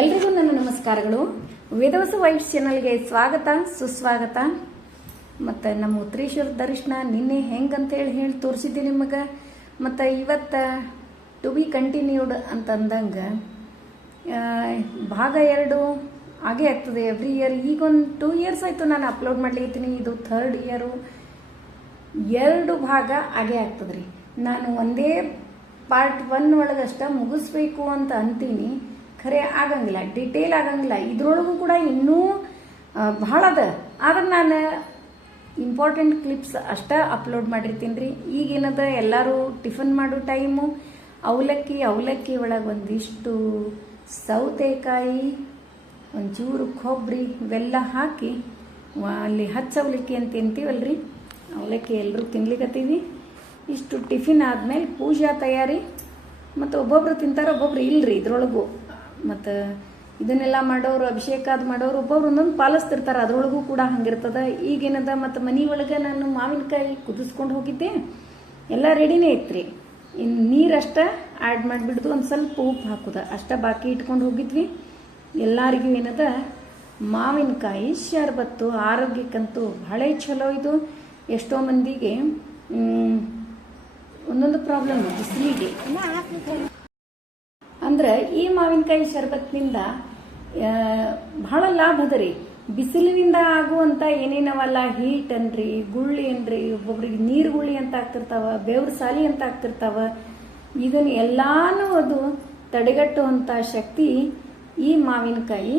ಎಲ್ರಿಗೂ ನನ್ನ ನಮಸ್ಕಾರಗಳು. ವೇದವಸ ವೈಫ್ ಚಾನಲ್ಗೆ ಸ್ವಾಗತ, ಸುಸ್ವಾಗತ. ಮತ್ತು ನಮ್ಮ ಉತ್ತರೇಶ್ವರ ದರ್ಶನ ನಿನ್ನೆ ಹೆಂಗಂತೇಳಿ ಹೇಳಿ ತೋರಿಸಿದ್ದೆ ನಿಮಗೆ. ಮತ್ತು ಇವತ್ತು ಟು ಬಿ ಕಂಟಿನ್ಯೂಡ್ ಅಂತ ಅಂದಂಗೆ ಭಾಗ ಎರಡು ಹಾಗೇ ಆಗ್ತದೆ. ಎವ್ರಿ ಇಯರ್ ಈಗೊಂದು ಟೂ ಇಯರ್ಸ್ ಆಯಿತು ನಾನು ಅಪ್ಲೋಡ್ ಮಾಡ್ಲಿಕ್ಕೆ ಇದು ಥರ್ಡ್ ಇಯರು ಎರಡು ಭಾಗ ಹಾಗೆ ಆಗ್ತದ್ರಿ. ನಾನು ಒಂದೇ ಪಾರ್ಟ್ ಒನ್ ಒಳಗಷ್ಟ ಮುಗಿಸ್ಬೇಕು ಅಂತ ಅಂತೀನಿ. ಖರೆ ಆಗಂಗಿಲ್ಲ ಡಿಟೇಲ್ ಆಗಂಗಿಲ್ಲ. ಇದ್ರೊಳಗೂ ಕೂಡ ಇನ್ನೂ ಭಾಳ ಅದ. ಆದ್ರೆ ನಾನು ಇಂಪಾರ್ಟೆಂಟ್ ಕ್ಲಿಪ್ಸ್ ಅಷ್ಟೇ ಅಪ್ಲೋಡ್ ಮಾಡಿರ್ತೀನಿ ರೀ. ಈಗೇನದ ಎಲ್ಲರೂ ಟಿಫನ್ ಮಾಡೋ ಟೈಮು ಅವಲಕ್ಕಿ ಅವಲಕ್ಕಿ ಒಳಗೆ ಒಂದಿಷ್ಟು ಸೌತೆಕಾಯಿ, ಒಂಚೂರು ಕೊಬ್ಬರಿ ಇವೆಲ್ಲ ಹಾಕಿ ಅಲ್ಲಿ ಹಚ್ಚ ಅವಲಕ್ಕಿ ಅಂತ ತಿಂತೀವಲ್ರಿ. ಅವಲಕ್ಕಿ ಎಲ್ಲರೂ ತಿನ್ಲಿಕ್ಕತ್ತೀವಿ ಇಷ್ಟು ಟಿಫಿನ್ ಆದಮೇಲೆ ಪೂಜಾ ತಯಾರಿ, ಮತ್ತು ಒಬ್ಬೊಬ್ರು ತಿಂತಾರೆ, ಒಬ್ಬೊಬ್ರು ಇಲ್ಲರಿ ಇದ್ರೊಳಗೂ. ಮತ್ತು ಇದನ್ನೆಲ್ಲ ಮಾಡೋರು, ಅಭಿಷೇಕ ಅದು ಮಾಡೋರು ಒಬ್ಬೊಬ್ರು ಒಂದೊಂದು ಪಾಲಿಸ್ತಿರ್ತಾರೆ. ಅದ್ರೊಳಗೂ ಕೂಡ ಹಂಗಿರ್ತದ. ಈಗೇನದ ಮತ್ತು ಮನೆ ಒಳಗೆ ನಾನು ಮಾವಿನಕಾಯಿ ಕುದಿಸ್ಕೊಂಡು ಹೋಗಿದ್ದೆ. ಎಲ್ಲ ರೆಡಿನೇ ಇತ್ರಿ. ಇನ್ನು ನೀರಷ್ಟ ಆ್ಯಡ್ ಮಾಡಿಬಿಡ್ದು ಒಂದು ಸ್ವಲ್ಪ ಉಪ್ಪು ಹಾಕುದ. ಅಷ್ಟ ಬಾಕಿ ಇಟ್ಕೊಂಡು ಹೋಗಿದ್ವಿ. ಎಲ್ಲರಿಗೂ ಏನದ? ಮಾವಿನಕಾಯಿ ಶರ್ಬತ್ತು ಆರೋಗ್ಯಕ್ಕಂತೂ ಭಾಳ ಚಲೋ ಇದು. ಎಷ್ಟೋ ಮಂದಿಗೆ ಒಂದೊಂದು ಪ್ರಾಬ್ಲಮ್ ಬಿಸಿಲಿಗೆ. ಅಂದ್ರೆ ಈ ಮಾವಿನಕಾಯಿ ಶರ್ಬತ್ನಿಂದ ಬಹಳ ಲಾಭ ಅದ ರೀ ಬಿಸಿಲಿನಿಂದ ಆಗುವಂತ ಏನೇನವಲ್ಲ ಹೀಟ್ ಅನ್ರಿ, ಗುಳ್ಳಿ ಅನ್ರಿ ಒಬ್ಬೊಬ್ರಿಗೆ ನೀರು ಗುಳ್ಳಿ ಅಂತ ಆಗ್ತಿರ್ತಾವ, ಬೇವ್ರ ಸಾಲಿ ಅಂತ ಆಗ್ತಿರ್ತಾವ. ಇದನ್ನ ಎಲ್ಲಾನು ಅದು ತಡೆಗಟ್ಟುವಂತ ಶಕ್ತಿ ಈ ಮಾವಿನಕಾಯಿ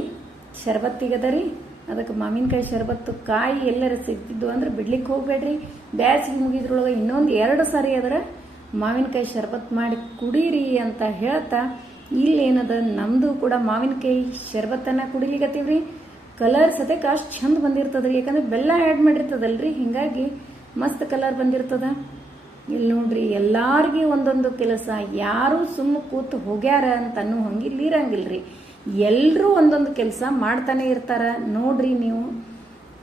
ಶರ್ಬತ್ತಿಗದ ರೀ ಅದಕ್ಕೆ ಮಾವಿನಕಾಯಿ ಶರ್ಬತ್ತು ಕಾಯಿ ಎಲ್ಲರ ಸಿಗ್ತಿದ್ದು ಅಂದ್ರೆ ಬಿಡ್ಲಿಕ್ಕೆ ಹೋಗ್ಬೇಡ್ರಿ. ಬ್ಯಾಸಿಗೆ ಮುಗಿದ್ರೊಳಗೆ ಇನ್ನೊಂದು ಎರಡು ಸಾರಿ ಅದರ ಮಾವಿನಕಾಯಿ ಶರ್ಬತ್ ಮಾಡಿ ಕುಡೀರಿ ಅಂತ ಹೇಳ್ತಾ ಇಲ್ಲೇನದ? ನಮ್ಮದು ಕೂಡ ಮಾವಿನಕಾಯಿ ಶರ್ಬತ್ತನ್ನ ಕುಡಿಲಿಕತ್ತೀವ್ರಿ. ಕಲರ್ ಸದ್ಯಕ್ಕೆ ಅಷ್ಟು ಚಂದ ಬಂದಿರ್ತದ್ರಿ. ಯಾಕಂದ್ರೆ ಬೆಲ್ಲ ಆ್ಯಡ್ ಮಾಡಿರ್ತದಲ್ರಿ. ಹಿಂಗಾಗಿ ಮಸ್ತ್ ಕಲರ್ ಬಂದಿರ್ತದ. ಇಲ್ಲಿ ನೋಡ್ರಿ, ಎಲ್ಲಾರ್ಗಿ ಒಂದೊಂದು ಕೆಲಸ. ಯಾರು ಸುಮ್ಮ ಕೂತು ಹೋಗ್ಯಾರ ಅಂತ ಅನ್ನೋ ಹಂಗಿಲ್ಲ ಇರಂಗಿಲ್ರಿ. ಎಲ್ಲರೂ ಒಂದೊಂದು ಕೆಲಸ ಮಾಡ್ತಾನೆ ಇರ್ತಾರ. ನೋಡ್ರಿ ನೀವು,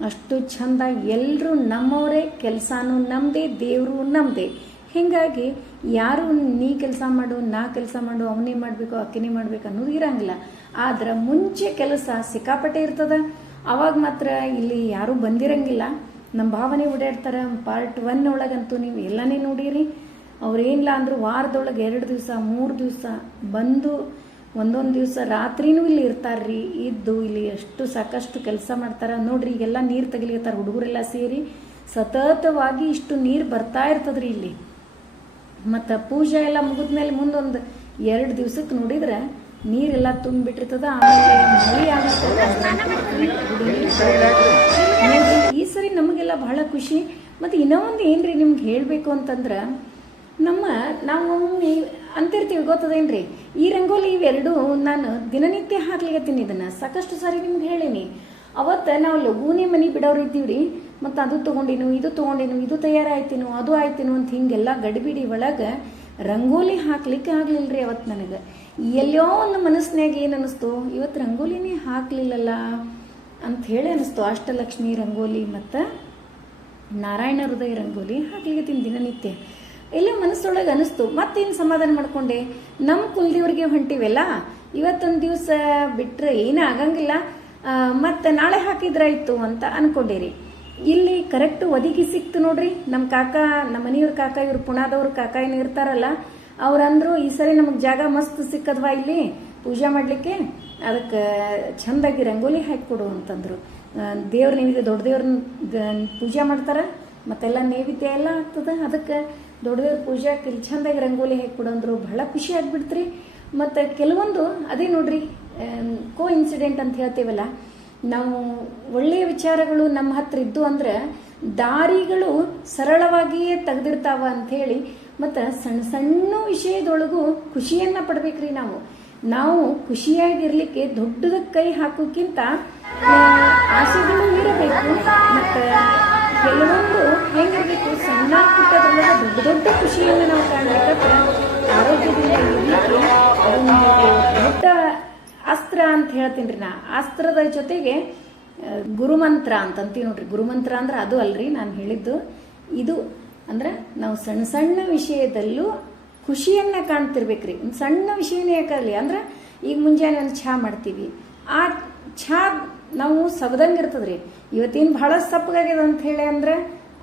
ಅಷ್ಟು ಚಂದ ಎಲ್ಲರೂ ನಮ್ಮವರೇ, ಕೆಲಸನೂ ನಮ್ಮದೇ ದೇವರು ನಮ್ಮದೇ ಹೀಗಾಗಿ ಯಾರು ನೀ ಕೆಲಸ ಮಾಡು, ನಾ ಕೆಲಸ ಮಾಡು, ಅವನೇ ಮಾಡಬೇಕು, ಅಕ್ಕಿನೇ ಮಾಡಬೇಕು ಅನ್ನೋದು ಇರಂಗಿಲ್ಲ. ಆದ್ರೆ ಮುಂಚೆ ಕೆಲಸ ಸಿಕ್ಕಾಪಟ್ಟೆ ಇರ್ತದ. ಅವಾಗ ಮಾತ್ರ ಇಲ್ಲಿ ಯಾರೂ ಬಂದಿರಂಗಿಲ್ಲ. ನಮ್ಮ ಭಾವನೆ ಓಡಾಡ್ತಾರೆ ಪಾರ್ಟ್ ಒನ್ ಒಳಗಂತೂ ನೀವು ಎಲ್ಲನೇ ನೋಡಿರಿ. ಅವ್ರೇನಿಲ್ಲ ಅಂದ್ರು ವಾರದೊಳಗೆ ಎರಡು ದಿವಸ, ಮೂರು ದಿವಸ ಬಂದು ಒಂದೊಂದು ದಿವಸ ರಾತ್ರಿನೂ ಇಲ್ಲಿ ಇರ್ತಾರ್ರಿ. ಇದ್ದು ಇಲ್ಲಿ ಎಷ್ಟು ಸಾಕಷ್ಟು ಕೆಲಸ ಮಾಡ್ತಾರೆ. ನೋಡ್ರಿ, ಈಗೆಲ್ಲ ನೀರು ತೆಗಿಲಿಕ್ಕೆ ಹುಡುಗರೆಲ್ಲ ಸೇರಿ. ಸತತವಾಗಿ ಇಷ್ಟು ನೀರು ಬರ್ತಾ ಇರ್ತದ್ರಿ ಇಲ್ಲಿ. ಮತ್ತು ಪೂಜೆ ಎಲ್ಲ ಮುಗಿದ್ಮೇಲೆ ಮುಂದೊಂದು ಎರಡು ದಿವ್ಸಕ್ಕೆ ನೋಡಿದ್ರೆ ನೀರೆಲ್ಲ ತುಂಬಿಟ್ಟಿರ್ತದ, ಆಮೇಲೆ ಮಳೆ ಆಗುತ್ತೆ ಈ ಸರಿ ನಮಗೆಲ್ಲ ಬಹಳ ಖುಷಿ. ಮತ್ತು ಇನ್ನೂ ಒಂದು ಏನ್ರಿ ನಿಮ್ಗೆ ಹೇಳಬೇಕು ಅಂತಂದ್ರೆ, ನಮ್ಮ ನಾವು ಅಂತಿರ್ತೀವಿ, ಗೊತ್ತದೇನ್ರಿ? ಈ ರಂಗೋಲಿ ಇವೆರಡು ನಾನು ದಿನನಿತ್ಯ ಹಾಕ್ಲಿಕ್ಕೆ ಇದನ್ನು. ಸಾಕಷ್ಟು ಸಾರಿ ನಿಮ್ಗೆ ಹೇಳೀನಿ. ಅವತ್ತು ನಾವು ಲಘೂನೇ ಮನೆ ಬಿಡೋರು ಇದ್ದೀವ್ರಿ. ಮತ್ತು ಅದು ತಗೊಂಡಿನು, ಇದು ತೊಗೊಂಡಿನು, ಇದು ತಯಾರಾಯ್ತಿನು, ಅದು ಆಯ್ತಿನು ಅಂತ ಹಿಂಗೆಲ್ಲ ಗಡಿಬಿಡಿ ಒಳಗೆ ರಂಗೋಲಿ ಹಾಕ್ಲಿಕ್ಕೆ ಆಗ್ಲಿಲ್ರಿ ಅವತ್ತು ನನಗೆ. ಎಲ್ಲೋ ಒಂದು ಮನಸ್ಸಿನಾಗ ಏನು ಅನ್ನಿಸ್ತು ಇವತ್ತು ರಂಗೋಲಿನೇ ಹಾಕ್ಲಿಲ್ಲಲ್ಲ ಅಂತ ಹೇಳಿ ಅನಿಸ್ತು. ಅಷ್ಟಲಕ್ಷ್ಮಿ ರಂಗೋಲಿ ಮತ್ತು ನಾರಾಯಣ ಹೃದಯ ರಂಗೋಲಿ ಹಾಕ್ಲಿಕತ್ತೀನಿ ದಿನನಿತ್ಯ. ಎಲ್ಲ ಮನಸ್ಸೊಳಗೆ ಅನಿಸ್ತು. ಮತ್ತೇನು ಸಮಾಧಾನ ಮಾಡ್ಕೊಂಡೆ? ನಮ್ಮ ಕುಲದೇವ್ರಿಗೆ ಹೊಂಟಿವೆಲ್ಲ? ಇವತ್ತೊಂದು ದಿವಸ ಬಿಟ್ಟರೆ ಏನೂ ಆಗಂಗಿಲ್ಲ. ಮತ್ತು ನಾಳೆ ಹಾಕಿದ್ರಾಯ್ತು ಅಂತ ಅನ್ಕೊಂಡಿರಿ. ಇಲ್ಲಿ ಕರೆಕ್ಟ್ ಒದಗಿ ಸಿಕ್ತು ನೋಡ್ರಿ. ನಮ್ಮ ಕಾಕ, ನಮ್ಮ ಮನೆಯವ್ರ ಕಾಕ, ಇವ್ರು ಪುಣಾದವ್ರು ಕಾಕ ಏನು ಇರ್ತಾರಲ್ಲ, ಅವ್ರಂದ್ರು ಈ ಸರಿ ನಮಗೆ ಜಾಗ ಮಸ್ತ್ ಸಿಕ್ಕದ್ವಾ ಇಲ್ಲಿ? ಪೂಜೆ ಮಾಡಲಿಕ್ಕೆ? ಅದಕ್ಕೆ ಚಂದಾಗಿ ರಂಗೋಲಿ ಹಾಕಿಕೊಡು ಅಂತಂದ್ರು. ದೇವ್ರ ನೈವೇದ್ಯ ದೊಡ್ಡ ದೇವ್ರನ್ನ ಪೂಜೆ ಮಾಡ್ತಾರ? ಮತ್ತೆಲ್ಲ ನೈವೇದ್ಯ ಎಲ್ಲ ಆಗ್ತದ? ಅದಕ್ಕೆ ದೊಡ್ಡ ದೇವ್ರ ಪೂಜೆ ಚೆಂದಾಗಿ ರಂಗೋಲಿ ಹಾಕಿಕೊಡು ಅಂದ್ರು ಬಹಳ ಖುಷಿ ಆಗ್ಬಿಡ್ತ್ರಿ. ಮತ್ತು ಕೆಲವೊಂದು ಅದೇ ನೋಡ್ರಿ ಕೋ ಇನ್ಸಿಡೆಂಟ್ ಅಂತ ಹೇಳ್ತೀವಲ್ಲ? ನಾವು ಒಳ್ಳೆಯ ವಿಚಾರಗಳು ನಮ್ಮ ಹತ್ರ ಇದ್ದು ಅಂದ್ರೆ ದಾರಿಗಳು ಸರಳವಾಗಿಯೇ ತೆಗೆದಿರ್ತಾವ ಅಂಥೇಳಿ ಮತ್ತು ಸಣ್ಣ ಸಣ್ಣ ವಿಷಯದೊಳಗೂ ಖುಷಿಯನ್ನ ಪಡ್ಬೇಕ್ರಿ ನಾವು. ನಾವು ಖುಷಿಯಾಗಿರ್ಲಿಕ್ಕೆ ದೊಡ್ಡದ ಕೈ ಹಾಕೋಕ್ಕಿಂತ ಆಸೆಗಳು ಇರಬೇಕು. ಮತ್ತು ಕೆಲವೊಂದು ಹೆಂಗಿರಬೇಕು ಸಣ್ಣ ಪುಟ್ಟದ್ರೊಳಗೆ ದೊಡ್ಡ ದೊಡ್ಡ ಖುಷಿಯನ್ನು ನಾವು ಕಾಣಬೇಕಾದ್ರೆ ಆರೋಗ್ಯದಿಂದ ಇರಲಿಕ್ಕೆ ದೊಡ್ಡ ಅಸ್ತ್ರ ಅಂತ ಹೇಳ್ತೀನಿ ರೀ ನಾ. ಅಸ್ತ್ರದ ಜೊತೆಗೆ ಗುರುಮಂತ್ರ ಅಂತಂತೀವಿ ನೋಡ್ರಿ. ಗುರುಮಂತ್ರ ಅಂದ್ರೆ ಅದು ಅಲ್ರಿ ನಾನು ಹೇಳಿದ್ದು. ಇದು ಅಂದ್ರೆ ನಾವು ಸಣ್ಣ ಸಣ್ಣ ವಿಷಯದಲ್ಲೂ ಖುಷಿಯನ್ನ ಕಾಣ್ತಿರ್ಬೇಕ್ರಿ. ಒಂದು ಸಣ್ಣ ವಿಷಯನೇ ಯಾಕಲ್ಲಿ ಅಂದ್ರೆ ಈಗ ಮುಂಜಾನೆ ಒಂದು ಛಾ ಮಾಡ್ತೀವಿ. ಆ ಛಾ ನಾವು ಸಬದಂಗೆ ಇರ್ತದ್ರಿ. ಇವತ್ತೇನು ಭಾಳ ಸಪ್ಪಗಾಗ್ಯದ ಅಂತ ಹೇಳಿ ಅಂದ್ರೆ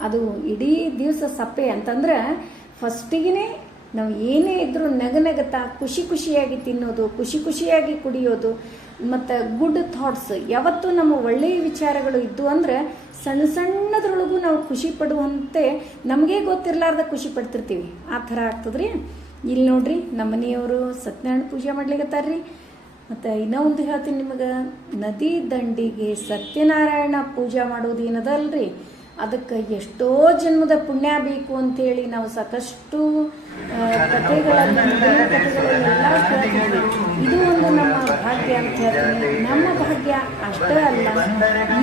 ಅದು ಇಡೀ ದಿವಸ ಸಪ್ಪೆ. ಅಂತಂದ್ರೆ ಫಸ್ಟಿಗೆ ನಾವು ಏನೇ ಇದ್ರೂ ನಗನಗತಾ ಖುಷಿ ಖುಷಿಯಾಗಿ ತಿನ್ನೋದು, ಖುಷಿ ಖುಷಿಯಾಗಿ ಕುಡಿಯೋದು, ಮತ್ತು ಗುಡ್ ಥಾಟ್ಸ್ ಯಾವತ್ತೂ ನಮ್ಮ ಒಳ್ಳೆಯ ವಿಚಾರಗಳು ಇದ್ದು ಅಂದ್ರೆ ಸಣ್ಣ ಸಣ್ಣದ್ರೊಳಗೂ ನಾವು ಖುಷಿ ಪಡುವಂತೆ ನಮಗೆ ಗೊತ್ತಿರಲಾರ್ದ ಖುಷಿ ಪಡ್ತಿರ್ತೀವಿ. ಆ ಥರ ಆಗ್ತದ್ರಿ. ಇಲ್ಲಿ ನೋಡ್ರಿ, ನಮ್ಮ ಮನೆಯವರು ಸತ್ಯನಾರಾಯಣ ಪೂಜೆ ಮಾಡ್ಲಿಕ್ಕತ್ತಾರ್ರಿ ಮತ್ತು ಇನ್ನೂ ಒಂದು ಹೇಳ್ತೀನಿ ನಿಮಗೆ, ನದಿ ದಂಡಿಗೆ ಸತ್ಯನಾರಾಯಣ ಪೂಜೆ ಮಾಡೋದು ಏನದಲ್ರಿ? ಅದಕ್ಕೆ ಎಷ್ಟೋ ಜನ್ಮದ ಪುಣ್ಯ ಬೇಕು ಅಂತೇಳಿ ನಾವು ಸಾಕಷ್ಟು ಕಥೆಗಳನ್ನು. ಇದು ಒಂದು ನಮ್ಮ ಭಾಗ್ಯ ಅಂತ ಹೇಳ್ತೀನಿ. ನಮ್ಮ ಭಾಗ್ಯ ಅಷ್ಟೇ ಅಲ್ಲ.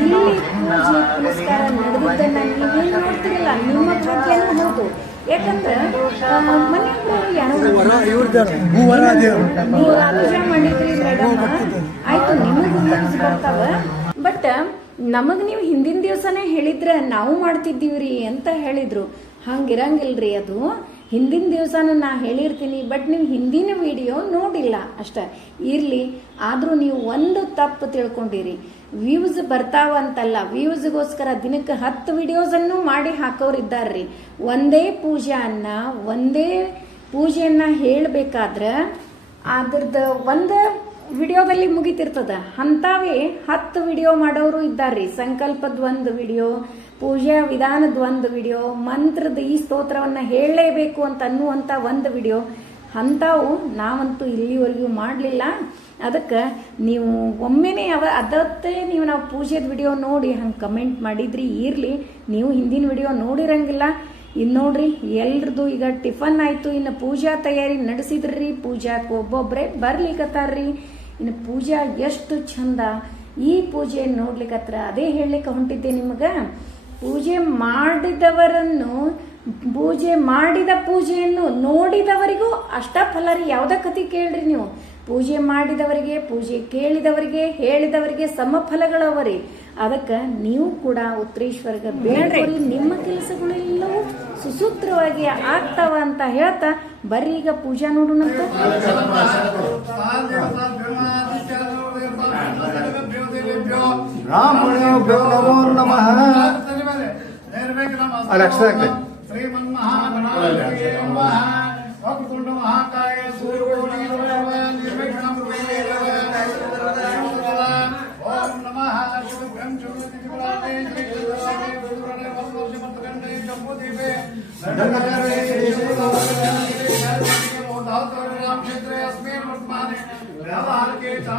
ಇಲ್ಲಿ ಪೂಜೆ ಪುನಸ್ಕಾರ ನಡೆದಿದ್ದನ್ನು ನೀವೇನು ನೋಡ್ತಿರಲ್ಲ ನಿಮ್ಮ ಭಾಗ್ಯನೂ ಹೌದು. ಯಾಕಂದ್ರೆ ಮನೆಯವರು ಯಾರು ಪೂಜೆ ಮಾಡಿದ್ರಿ ಮೇಡಮ್. ಆಯ್ತು ನಿಮಗೂ ಬರ್ತಾವ. ಬಟ್ ನಮಗ್ ನೀವು ಹಿಂದಿನ ದಿವಸನೇ ಹೇಳಿದ್ರೆ ನಾವು ಮಾಡ್ತಿದ್ದೀವ್ರಿ ಅಂತ ಹೇಳಿದ್ರು. ಹಂಗಿರಂಗಿಲ್ರಿ ಅದು. ಹಿಂದಿನ ದಿವಸನೂ ನಾ ಹೇಳಿರ್ತೀನಿ, ಬಟ್ ನೀವು ಹಿಂದಿನ ವಿಡಿಯೋ ನೋಡಿಲ್ಲ ಅಷ್ಟ. ಇರ್ಲಿ, ಆದ್ರೂ ನೀವು ಒಂದು ತಪ್ಪು ತಿಳ್ಕೊಂಡಿರಿ. ವ್ಯೂಸ್ ಬರ್ತಾವಂತಲ್ಲ ವ್ಯೂಸ್ಗೋಸ್ಕರ ದಿನಕ್ಕೆ ಹತ್ತು ವಿಡಿಯೋಸನ್ನು ಮಾಡಿ ಹಾಕೋರಿದ್ದಾರ್ರಿ ಒಂದೇ ಪೂಜೆಯನ್ನ ಒಂದೇ ಪೂಜೆಯನ್ನ ಹೇಳಬೇಕಾದ್ರೆ ಅದ್ರದ್ದು ಒಂದು ವಿಡಿಯೋದಲ್ಲಿ ಮುಗಿತಿರ್ತದ. ಅಂತಾವೇ ಹತ್ತು ವಿಡಿಯೋ ಮಾಡೋರು ಇದ್ದಾರ್ರಿ ಸಂಕಲ್ಪದ ಒಂದು ವಿಡಿಯೋ, ಪೂಜಾ ವಿಧಾನದ ಒಂದು ವಿಡಿಯೋ, ಮಂತ್ರದ ಈ ಸ್ತೋತ್ರವನ್ನ ಹೇಳಲೇಬೇಕು ಅಂತ ಅನ್ನುವಂಥ ಒಂದು ವಿಡಿಯೋ. ಅಂಥವು ನಾವಂತೂ ಇಲ್ಲಿವರೆಗೂ ಮಾಡಲಿಲ್ಲ. ಅದಕ್ಕೆ ನೀವು ಒಮ್ಮೆನೇ ಅವ, ಅದತ್ತೆ ನೀವು ನಾವು ಪೂಜೆದ ವಿಡಿಯೋ ನೋಡಿ ಹಂಗೆ ಕಮೆಂಟ್ ಮಾಡಿದ್ರಿ, ಇರಲಿ. ನೀವು ಹಿಂದಿನ ವಿಡಿಯೋ ನೋಡಿರಂಗಿಲ್ಲ. ಇನ್ನು ನೋಡ್ರಿ ಎಲ್ರದ್ದು ಈಗ ಟಿಫನ್ ಆಯಿತು. ಇನ್ನು ಪೂಜಾ ತಯಾರಿ ನಡೆಸಿದ್ರಿ. ಪೂಜಾಕ್ಕೆ ಒಬ್ಬೊಬ್ಬರೇ ಬರ್ಲಿಕತ್ತಾರ್ರಿ. ಇನ್ನು ಪೂಜಾ ಎಷ್ಟು ಚಂದ ಈ ಪೂಜೆಯನ್ನು ನೋಡ್ಲಿಕ್ಕತ್ರ ಅದೇ ಹೇಳಲಿಕ್ಕೆ ಹೊಂಟಿದ್ದೆ ನಿಮಗೆ. ಪೂಜೆ ಮಾಡಿದವರನ್ನು, ಪೂಜೆ ಮಾಡಿದ ಪೂಜೆಯನ್ನು ನೋಡಿದವರಿಗೂ ಅಷ್ಟ ಫಲ ರೀ ಯಾವುದೇ ಕತೆ ಕೇಳ್ರಿ ನೀವು. ಪೂಜೆ ಮಾಡಿದವರಿಗೆ ಪೂಜೆ ಕೇಳಿದವರಿಗೆ ಹೇಳಿದವರಿಗೆ ಸಮಫಲಗಳವರಿ ಅದಕ್ಕ ಅದಕ್ಕೆ ನೀವು ಕೂಡ ಉತ್ತರೇಶ್ವರ್ಗ ಬೇಡ್ರಿ. ನಿಮ್ಮ ಕೆಲಸಗಳೆಲ್ಲವೂ ಸುಸೂತ್ರವಾಗಿ ಆಗ್ತಾವ ಅಂತ ಹೇಳ್ತಾ ಬರ್ರಿ ಈಗ ಪೂಜಾ ನೋಡೋಣಂತ ಮಹಾಕಾಯ ನಮೋ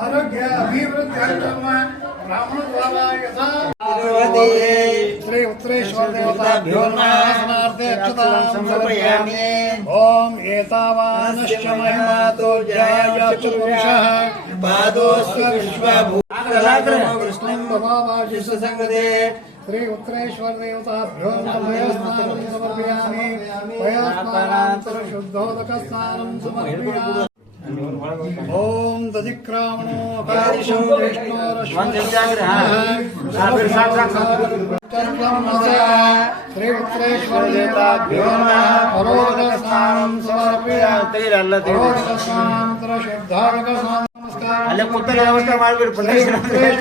ఆరోగ్య అభివృద్ధి కార్యక్రమ బ్రాహ్మణ ద్వారా యథా. శ్రీ ఉత్తరేశ్వర దేవతాభ్యో సమార్థే సమర్పయామి. ఓం ఏతావానశ్చ మహిమాతో జయాచతుర్ష శ్రీ ఉత్తరేశ్వర దేవతాభ్యో శుద్ధోదక స్నానం సమర్పయామి. ಚತುರ್ವಿಶಃ ಪಾದೋಸ್ವ ವಿಶ್ವಭೂ ಕೃಷ್ಣಂ ಭವಾಶಿಷ ಸಂಗದೆ ಶ್ರೀ ಉತ್ತರೇಶ್ವರ ದೇವತಾಭ್ಯೋ ನಮಃ ಸ್ನಾನಂ ಸಮರ್ಪಯಾಮಿ ವಯಸ್ನಾನಾಂತರ ಶುದ್ಧೋದಕ ಸ್ನಾನಂ ಸಮರ್ಪಯಾಮಿ ಓಂ ದಧಿಕ್ರಾಮಣೋ ಅಕಾರಿಶೋ ಶ್ರೀ ಉತ್ತರೇಶ್ವರ ದೇವತಾಭ್ಯೋ ನಮಃ ಪರೋದಕ ಸ್ನಾನಂ ಸಮರ್ಪಯಾಮಿ ಪರೋದಕ ಸ್ನಾನಂತರ ಶುದ್ಧೋದಕ ಸ್ನಾನ ನಮಸ್ಕಾರ ಅಲ್ಲೇ ಕೂತಲ್ಲಿ ವ್ಯವಸ್ಥೆ ಮಾಡ್ಬಿಡಿ ಶ್ರೀ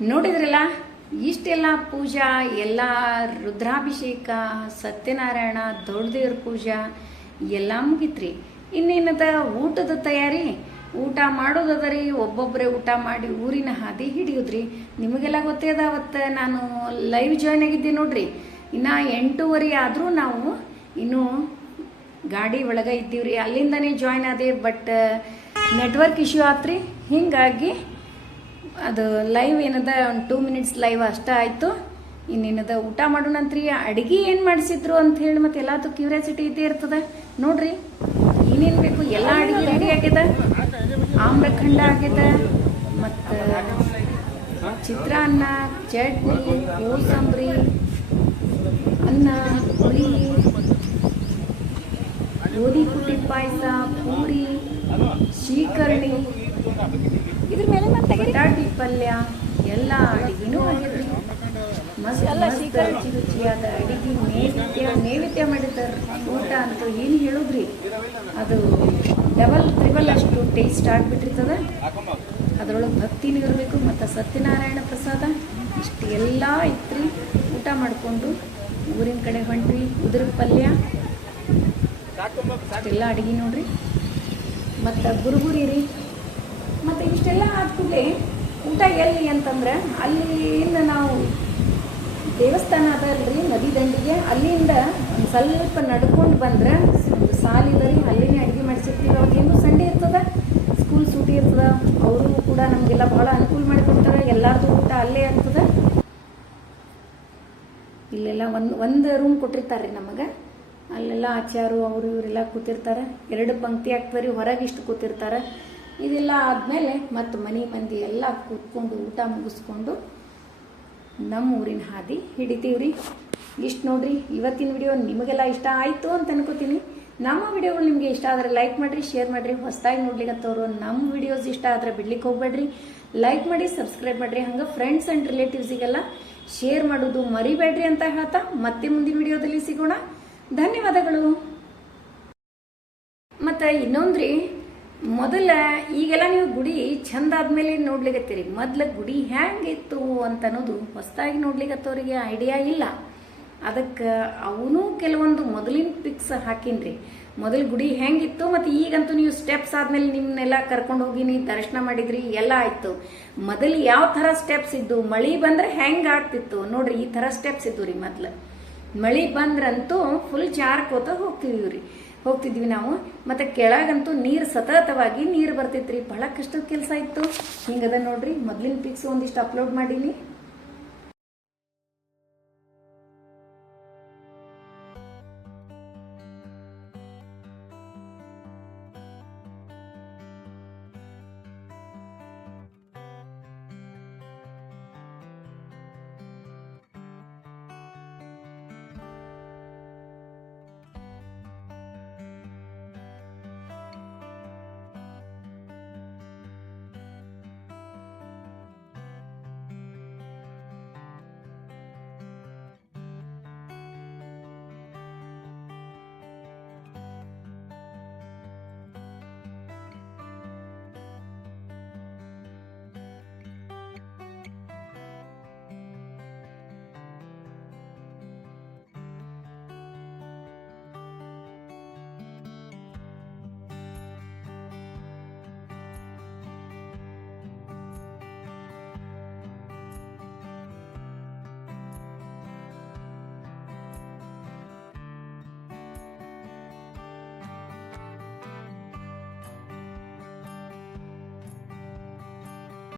ನೋಡಿದ್ರಲ್ಲ ಇಷ್ಟೆಲ್ಲ ಪೂಜಾ ಎಲ್ಲ ರುದ್ರಾಭಿಷೇಕ ಸತ್ಯನಾರಾಯಣ ದೊಡ್ಡ ದೇವ್ರ ಪೂಜಾ ಎಲ್ಲ ಮುಗಿತ್ರಿ. ಇನ್ನೇನದ ಊಟದ ತಯಾರಿ? ಊಟ ಮಾಡೋದದ ರೀ ಒಬ್ಬೊಬ್ಬರೇ ಊಟ ಮಾಡಿ ಊರಿನ ಹಾದಿ ಹಿಡಿಯೋದ್ರಿ. ನಿಮಗೆಲ್ಲ ಗೊತ್ತೇ ಅದ ಅವತ್ತು ನಾನು ಲೈವ್ ಜಾಯ್ನ್ ಆಗಿದ್ದೆ ನೋಡ್ರಿ. ಇನ್ನು ಎಂಟೂವರೆ ಆದರೂ ನಾವು ಇನ್ನೂ ಗಾಡಿ ಒಳಗೆ ಇದ್ದೀವ್ರಿ. ಅಲ್ಲಿಂದನೇ ಜಾಯ್ನ್ ಆದೆ ಬಟ್ ನೆಟ್ವರ್ಕ್ ಇಶ್ಯೂ ಆತ್ರಿ. ಹೀಗಾಗಿ ಅದು ಲೈವ್ ಏನದ, ಒಂದು ಟೂ ಮಿನಿಟ್ಸ್ ಲೈವ್ ಅಷ್ಟ ಆಯಿತು. ಇನ್ನೇನದ ಊಟ ಮಾಡೋಣಂತ್ರಿ? ಅಡಿಗೆ ಏನು ಮಾಡಿಸಿದ್ರು ಅಂತ ಹೇಳಿ ಮತ್ತೆ ಎಲ್ಲಾದ್ರು ಕ್ಯೂರಿಯಾಸಿಟಿ ಇದ್ದೇ ಇರ್ತದ. ನೋಡ್ರಿ ಏನೇನು ಬೇಕು? ಎಲ್ಲ ಅಡಿಗೆ ರೆಡಿ ಆಗ್ಯದ? ಆಮ್ರಖಂಡ ಆಗ್ಯದ ಮತ್ತು ಚಿತ್ರಾನ್ನ ಚಟ್ನಿ ಕೋಸಂಬರಿ ಅನ್ನ ಹುಳಿ ಗೋಧಿ ಕುಟ್ಟಿ ಪಾಯಸ ಪೂರಿ ಶೀಕರ್ಣಿ ಇದ್ರ ಮೇಲೆ ಬಟಾಟಿ ಪಲ್ಯ ಎಲ್ಲ ಅಡಿಗೆನೂ ಆಗಿದ್ರಿ ಮಸ್ತ್. ರುಚಿ ರುಚಿಯಾದ ಅಡಿಗೆ ನೈವೇದ್ಯ ನೈವೇದ್ಯ ಮಾಡಿದ್ದಾರೆ ಊಟ ಅಂತೂ ಏನು ಹೇಳುದ್ರಿ? ಅದು ಡಬಲ್ ತ್ರಿಬಲ್ ಅಷ್ಟು ಟೇಸ್ಟ್ ಆಗಿಬಿಟ್ಟಿರ್ತದ. ಅದರೊಳಗೆ ಭಕ್ತಿನೂ ಇರಬೇಕು ಮತ್ತು ಸತ್ಯನಾರಾಯಣ ಪ್ರಸಾದ. ಇಷ್ಟು ಎಲ್ಲ ಇತ್ರಿ ಊಟ ಮಾಡಿಕೊಂಡು ಊರಿನ ಕಡೆ ಹೊಂಟ್ವಿ ಉದುರ ಪಲ್ಯ. ಇಷ್ಟೆಲ್ಲ ಅಡಿಗೆ ನೋಡ್ರಿ. ಮತ್ತು ಗುರುಗುರಿ ರೀ. ಮತ್ತು ಇಷ್ಟೆಲ್ಲ ಆದ್ಕೂಡಲೇ ಊಟ ಎಲ್ಲಿ ಅಂತಂದ್ರೆ ಅಲ್ಲಿಂದ ನಾವು ದೇವಸ್ಥಾನ ಅದಲ್ರಿ ನದಿ ದಂಡಿಗೆ. ಅಲ್ಲಿಂದ ಒಂದು ಸ್ವಲ್ಪ ನಡ್ಕೊಂಡು ಬಂದ್ರೆ ಒಂದು ಸಾಲಿದೆ ರೀ, ಅಲ್ಲಿನೇ ಅಡುಗೆ ಮಾಡಿಸಿರ್ತೀವಿ. ಅವಾಗೇನು ಸಂಡೇ ಇರ್ತದೆ ಸ್ಕೂಲ್ ಸೂಟಿ ಇರ್ತದೆ. ಅವರು ಕೂಡ ನಮಗೆಲ್ಲ ಭಾಳ ಅನುಕೂಲ ಮಾಡಿಕೊಡ್ತಾರೆ ಎಲ್ಲರದು ಊಟ ಅಲ್ಲೇ ಆಗ್ತದೆ. ಇಲ್ಲೆಲ್ಲ ಒಂದು ಒಂದು ರೂಮ್ ಕೊಟ್ಟಿರ್ತಾರೆ ರೀ ನಮಗೆ. ಅಲ್ಲೆಲ್ಲ ಆಚಾರು, ಅವರು ಇವರೆಲ್ಲ ಕೂತಿರ್ತಾರೆ. ಎರಡು ಪಂಕ್ತಿ ಆಗ್ತಾರೆ ಹೊರಗೆ ಇಷ್ಟು ಕೂತಿರ್ತಾರೆ. ಇದೆಲ್ಲ ಆದಮೇಲೆ ಮತ್ತು ಮನೆ ಮಂದಿ ಎಲ್ಲ ಕೂತ್ಕೊಂಡು ಊಟ ಮುಗಿಸ್ಕೊಂಡು ನಮ್ಮ ಊರಿನ ಹಾದಿ ಹಿಡಿತೀವ್ರಿ. ಇಷ್ಟು ನೋಡ್ರಿ, ಇವತ್ತಿನ ವಿಡಿಯೋ ನಿಮಗೆಲ್ಲ ಇಷ್ಟ ಆಯಿತು ಅಂತ ಅನ್ಕೋತೀನಿ. ನಮ್ಮ ವಿಡಿಯೋಗಳು ನಿಮಗೆ ಇಷ್ಟ ಆದರೆ ಲೈಕ್ ಮಾಡಿರಿ ಶೇರ್ ಮಾಡಿರಿ, ಹೊಸದಾಗಿ ನೋಡ್ಲಿಕ್ಕತ್ತವ್ರು ನಮ್ಮ ವಿಡಿಯೋಸ್ ಇಷ್ಟ ಆದರೆ ಬಿಡ್ಲಿಕ್ಕೆ ಹೋಗ್ಬೇಡ್ರಿ. ಲೈಕ್ ಮಾಡಿ ಸಬ್ಸ್ಕ್ರೈಬ್ ಮಾಡಿರಿ, ಹಂಗೆ ಫ್ರೆಂಡ್ಸ್ ಆ್ಯಂಡ್ ರಿಲೇಟಿವ್ಸಿಗೆಲ್ಲ ಶೇರ್ ಮಾಡೋದು ಮರಿಬೇಡ್ರಿ ಅಂತ ಹೇಳ್ತಾ ಮತ್ತೆ ಮುಂದಿನ ವಿಡಿಯೋದಲ್ಲಿ ಸಿಗೋಣ. ಧನ್ಯವಾದಗಳು. ಮತ್ತು ಇನ್ನೊಂದ್ರಿ ಮೊದಲ ಈಗೆಲ್ಲ ನೀವು ಗುಡಿ ಚಂದ ಆದಮೇಲೆ ನೋಡ್ಲಿಕತ್ತೀರಿ. ಮೊದ್ಲ ಗುಡಿ ಹೆಂಗಿತ್ತು ಅಂತ ಅನ್ನೋದು ಹೊಸದಾಗಿ ನೋಡ್ಲಿಕತ್ತವ್ರಿಗೆ ಐಡಿಯಾ ಇಲ್ಲ. ಅದಕ್ಕೆ ಅವನು ಕೆಲವೊಂದು ಮೊದಲಿನ ಪಿಕ್ಸ್ ಹಾಕಿನ್ರಿ. ಮೊದಲು ಗುಡಿ ಹೆಂಗಿತ್ತು ಮತ್ತು ಈಗಂತೂ ನೀವು ಸ್ಟೆಪ್ಸ್ ಆದ್ಮೇಲೆ ನಿಮ್ಮನ್ನೆಲ್ಲ ಕರ್ಕೊಂಡು ಹೋಗಿ ನೀವು ದರ್ಶನ ಮಾಡಿದ್ರಿ, ಎಲ್ಲ ಆಯ್ತು. ಮೊದಲು ಯಾವ ಥರ ಸ್ಟೆಪ್ಸ್ ಇದ್ದು, ಮಳಿ ಬಂದ್ರೆ ಹೆಂಗೆ ಆಗ್ತಿತ್ತು? ನೋಡ್ರಿ, ಈ ಥರ ಸ್ಟೆಪ್ಸ್ ಇದ್ದು ರೀ ಮೊದ್ಲು. ಮಳಿ ಬಂದ್ರಂತೂ ಫುಲ್ ಜಾರ್ಕೋತ ಹೋಗ್ತಿದ್ವಿ ರೀ ಹೋಗ್ತಿದ್ವಿ ನಾವು. ಮತ್ತೆ ಕೆಳಗಂತೂ ನೀರು ಸತತವಾಗಿ ನೀರು ಬರ್ತಿತ್ರಿ. ಬಹಳ ಕಷ್ಟದ ಕೆಲಸ ಇತ್ತು. ಹಿಂಗದ ನೋಡ್ರಿ, ಮೊದ್ಲಿನ ಪಿಕ್ಸ್ ಒಂದಿಷ್ಟು ಅಪ್ಲೋಡ್ ಮಾಡೀನಿ.